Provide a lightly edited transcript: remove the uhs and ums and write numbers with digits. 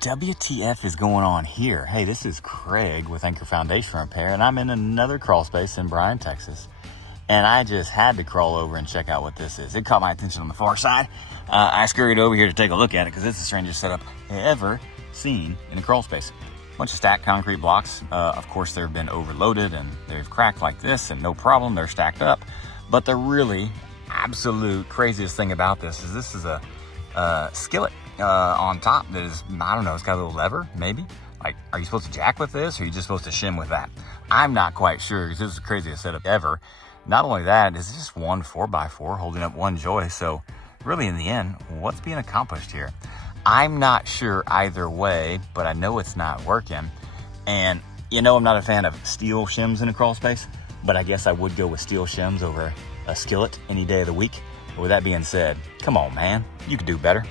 WTF is going on here? Hey, this is Craig with Anchor Foundation Repair, and I'm in another crawl space in Bryan, Texas. And I just had to crawl over and check out what this is. It caught my attention on the far side. I scurried over here to take a look at it because it's the strangest setup ever seen in a crawl space. Bunch of stacked concrete blocks. Of course, they've been overloaded and they've cracked like this, and no problem, they're stacked up. But the really absolute craziest thing about this is a skillet on top that is, I don't know, it's got a little lever, maybe. Like, are you supposed to jack with this, or are you just supposed to shim with that? I'm not quite sure, because this is the craziest setup ever. Not only that, it's just one 4x4 holding up one joist. So really, in the end, what's being accomplished here? I'm not sure either way, but I know it's not working. And you know, I'm not a fan of steel shims in a crawl space, but I guess I would go with steel shims over a skillet any day of the week. But with that being said, come on, man, you could do better.